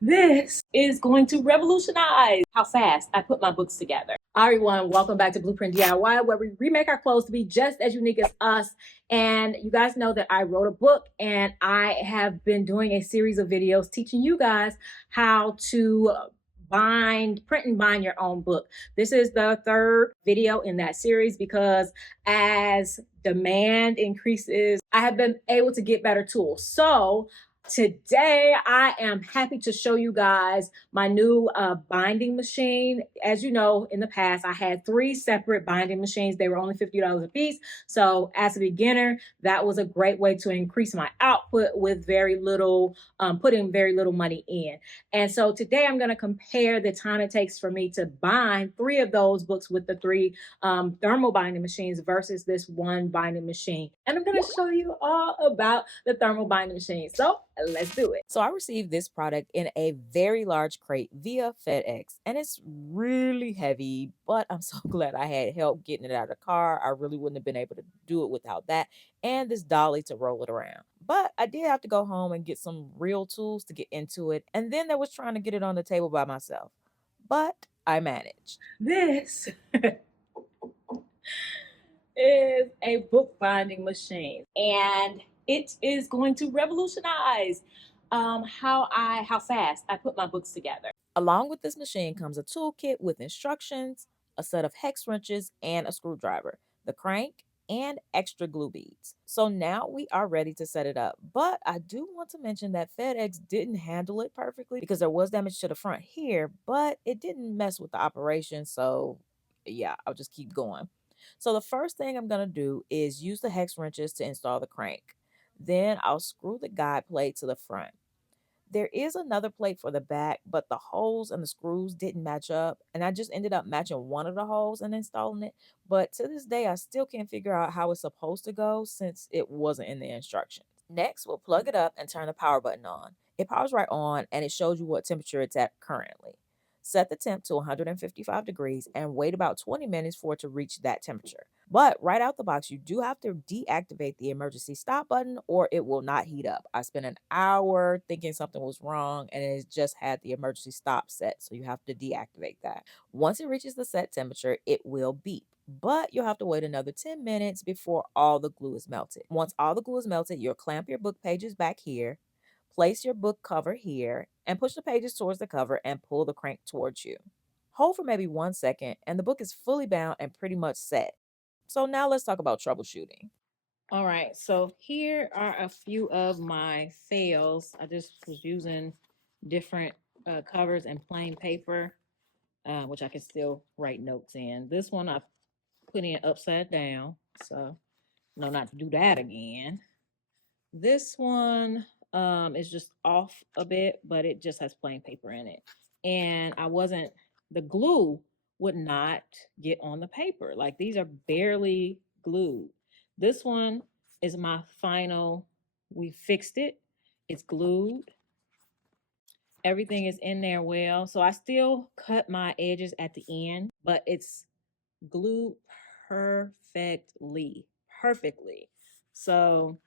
This is going to revolutionize how fast I put my books together. Hi everyone, welcome back to Blueprint DIY, where we remake our clothes to be just as unique as us. And you guys know that I wrote a book and I have been doing a series of videos teaching you guys how to print and bind your own book. This is the third video in that series because as demand increases, I have been able to get better tools. So today, I am happy to show you guys my new binding machine. As you know, in the past, I had 3 separate binding machines. They were only $50 a piece. So as a beginner, that was a great way to increase my output with very little, putting very little money in. And so today I'm going to compare the time it takes for me to bind 3 of those books with the 3 thermal binding machines versus this one binding machine. And I'm going to show you all about the thermal binding machine. So let's do it. So I received this product in a very large crate via FedEx, and it's really heavy, but I'm so glad I had help getting it out of the car. I really wouldn't have been able to do it without that and this dolly to roll it around. But I did have to go home and get some real tools to get into it, and then there was trying to get it on the table by myself. But I managed. This is a bookbinding machine, and it is going to revolutionize how fast I put my books together. Along with this machine comes a toolkit with instructions, a set of hex wrenches, and a screwdriver, the crank, and extra glue beads. So now we are ready to set it up. But I do want to mention that FedEx didn't handle it perfectly because there was damage to the front here, but it didn't mess with the operation. So yeah, I'll just keep going. So the first thing I'm going to do is use the hex wrenches to install the crank. Then I'll screw the guide plate to the front. There is another plate for the back, but the holes and the screws didn't match up, and I just ended up matching one of the holes and installing it. But to this day, I still can't figure out how it's supposed to go since it wasn't in the instructions. Next, we'll plug it up and turn the power button on. It powers right on and it shows you what temperature it's at currently. Set the temp to 155 degrees and wait about 20 minutes for it to reach that temperature. But right out the box, you do have to deactivate the emergency stop button or it will not heat up. I spent an hour thinking something was wrong and it just had the emergency stop set, so you have to deactivate that. Once it reaches the set temperature, it will beep. But you'll have to wait another 10 minutes before all the glue is melted. Once all the glue is melted, you'll clamp your book pages back here, place your book cover here, and push the pages towards the cover and pull the crank towards you. Hold for maybe 1 second, and the book is fully bound and pretty much set. So now let's talk about troubleshooting. All right, so here are a few of my fails. I just was using different covers and plain paper, which I can still write notes in. This one I put in upside down, so no, not to do that again. This one is just off a bit, but it just has plain paper in it. And the glue would not get on the paper. Like these are barely glued. This one is my final, we fixed it. It's glued. Everything is in there well. So I still cut my edges at the end, but it's glued perfectly. Perfectly. So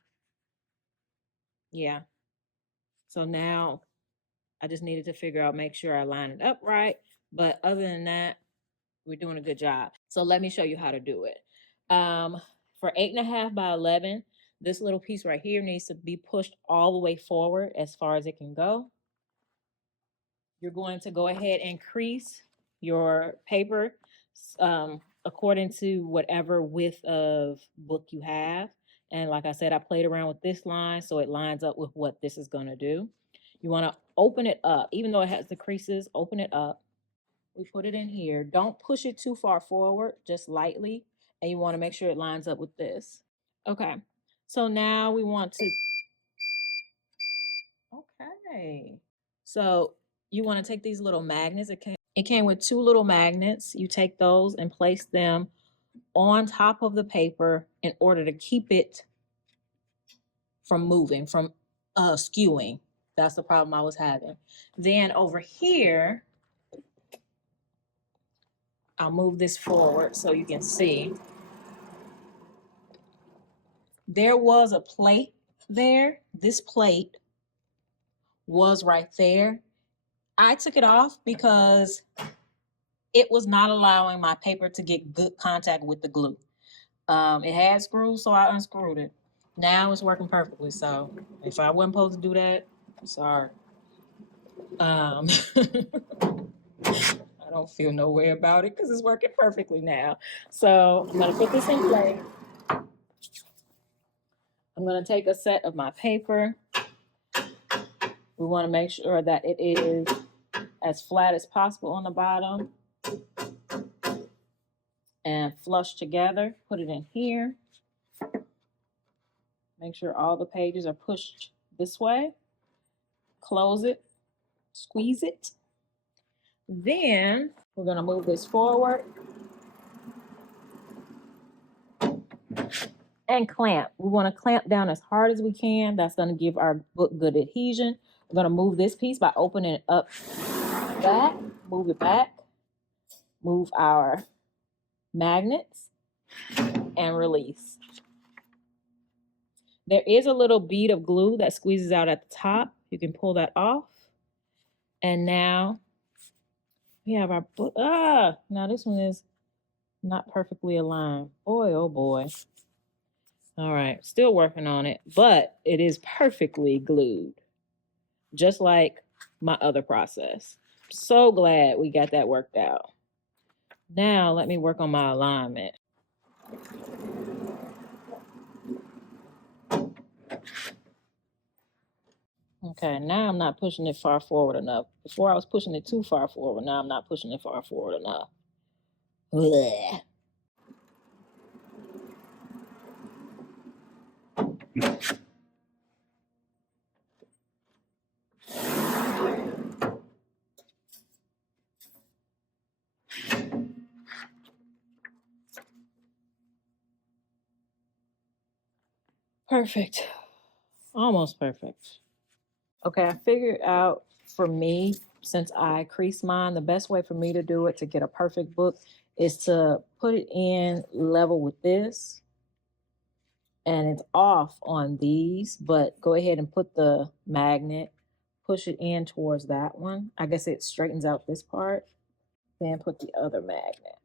yeah. So now I just needed to figure out, make sure I line it up right. But other than that, we're doing a good job. So let me show you how to do it. For 8.5 by 11, this little piece right here needs to be pushed all the way forward as far as it can go. You're going to go ahead and crease your paper according to whatever width of book you have. And like I said, I played around with this line so it lines up with what this is going to do. You want to open it up, even though it has the creases, open it up. We put it in here. Don't push it too far forward, just lightly. And you want to make sure it lines up with this. Okay. So now we want to, okay. So you want to take these little magnets. It came with 2 little magnets. You take those and place them on top of the paper in order to keep it from moving, from skewing. That's the problem I was having. Then over here, I'll move this forward so you can see. There was a plate there. This plate was right there. I took it off because it was not allowing my paper to get good contact with the glue. It had screws, so I unscrewed it. Now it's working perfectly. So if I wasn't supposed to do that, sorry. I don't feel no way about it because it's working perfectly now. So I'm gonna put this in place. I'm gonna take a set of my paper. We want to make sure that it is as flat as possible on the bottom and flush together. Put it in here. Make sure all the pages are pushed this way. Close it, squeeze it. Then we're gonna move this forward and clamp. We wanna clamp down as hard as we can. That's gonna give our book good adhesion. We're gonna move this piece by opening it up back, move it back, move our magnets, and release. There is a little bead of glue that squeezes out at the top. You can pull that off. And now we have our book. Now this one is not perfectly aligned. Boy, oh boy. All right, still working on it, but it is perfectly glued, just like my other process. So glad we got that worked out. Now let me work on my alignment. Okay, now I'm not pushing it far forward enough. Before I was pushing it too far forward. Now I'm not pushing it far forward enough. Blech. Perfect. Almost perfect. Okay, I figured out for me, since I creased mine, the best way for me to do it to get a perfect book is to put it in level with this. And it's off on these, but go ahead and put the magnet, push it in towards that one. I guess it straightens out this part. Then put the other magnet.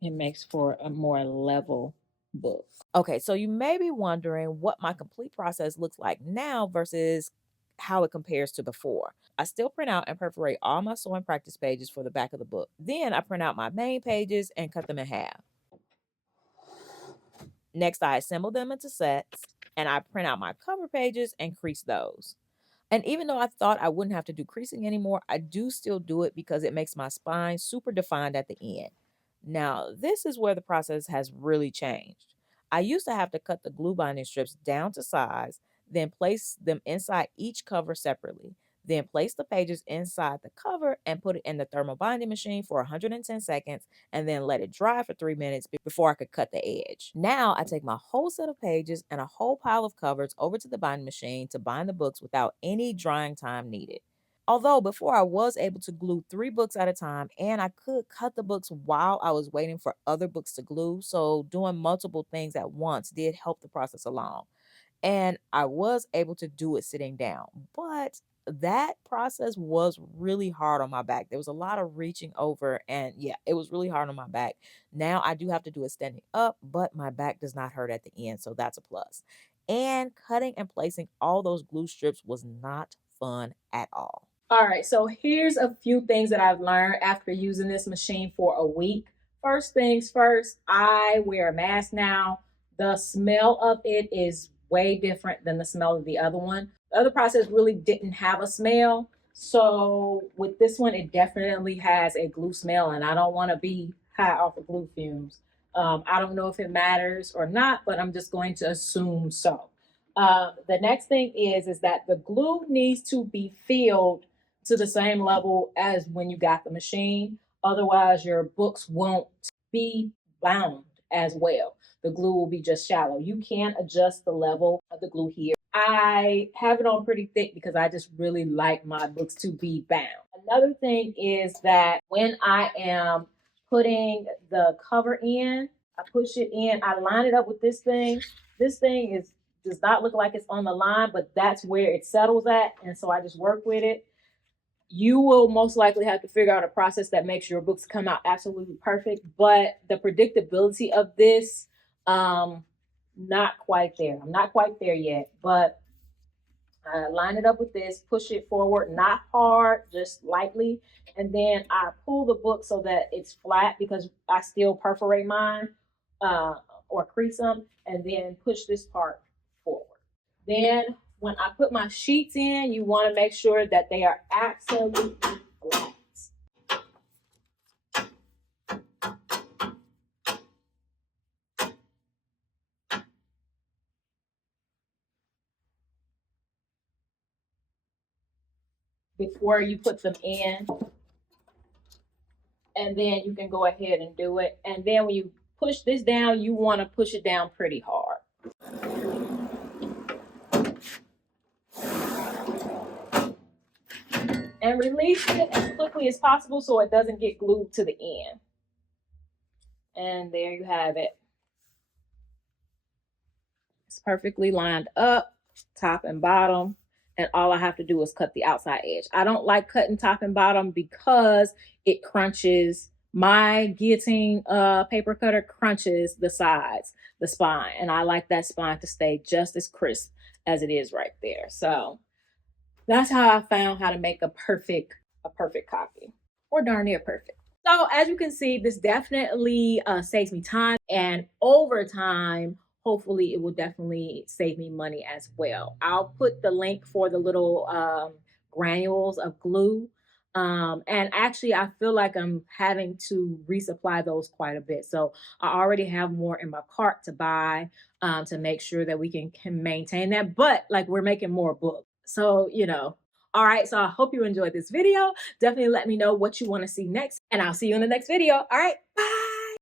It makes for a more level book. Okay, so you may be wondering what my complete process looks like now versus how it compares to before. I still print out and perforate all my sewing practice pages for the back of the book. Then I print out my main pages and cut them in half. Next, I assemble them into sets and I print out my cover pages and crease those. And even though I thought I wouldn't have to do creasing anymore, I do still do it because it makes my spine super defined at the end. Now, this is where the process has really changed. I used to have to cut the glue binding strips down to size, then place them inside each cover separately, then place the pages inside the cover and put it in the thermal binding machine for 110 seconds, and then let it dry for 3 minutes before I could cut the edge. Now I take my whole set of pages and a whole pile of covers over to the binding machine to bind the books without any drying time needed. Although before I was able to glue 3 books at a time and I could cut the books while I was waiting for other books to glue, so doing multiple things at once did help the process along. And I was able to do it sitting down. But that process was really hard on my back. There was a lot of reaching over, and yeah, it was really hard on my back. Now I do have to do it standing up, but my back does not hurt at the end, so that's a plus. And cutting and placing all those glue strips was not fun at all. All right, so here's a few things that I've learned after using this machine for a week. First things first, I wear a mask now. The smell of it is way different than the smell of the other one. The other process really didn't have a smell. So with this one, it definitely has a glue smell, and I don't want to be high off of glue fumes. I don't know if it matters or not, but I'm just going to assume so. The next thing is that the glue needs to be filled to the same level as when you got the machine. Otherwise, your books won't be bound as well. The glue will be just shallow. You can adjust the level of the glue here. I have it on pretty thick because I just really like my books to be bound. Another thing is that when I am putting the cover in, I push it in, I line it up with this thing. This thing does not look like it's on the line, but that's where it settles at. And so I just work with it. You will most likely have to figure out a process that makes your books come out absolutely perfect, but the predictability of this, not quite there. I'm not quite there yet, but I line it up with this, push it forward, not hard, just lightly. And then I pull the book so that it's flat because I still perforate mine or crease them, and then push this part forward. Then when I put my sheets in, you want to make sure that they are absolutely flat. Before you put them in, and then you can go ahead and do it. And then when you push this down, you want to push it down pretty hard. And release it as quickly as possible so it doesn't get glued to the end. And there you have it. It's perfectly lined up, top and bottom. And all I have to do is cut the outside edge. I don't like cutting top and bottom because it crunches. My guillotine paper cutter crunches the sides, the spine. And I like that spine to stay just as crisp as it is right there. So that's how I found how to make a perfect copy, or darn near perfect. So as you can see, this definitely saves me time, and over time, hopefully it will definitely save me money as well. I'll put the link for the little granules of glue. And actually, I feel like I'm having to resupply those quite a bit. So I already have more in my cart to buy to make sure that we can maintain that. But like, we're making more books. So, you know, all right. So I hope you enjoyed this video. Definitely let me know what you want to see next, and I'll see you in the next video. All right. Bye.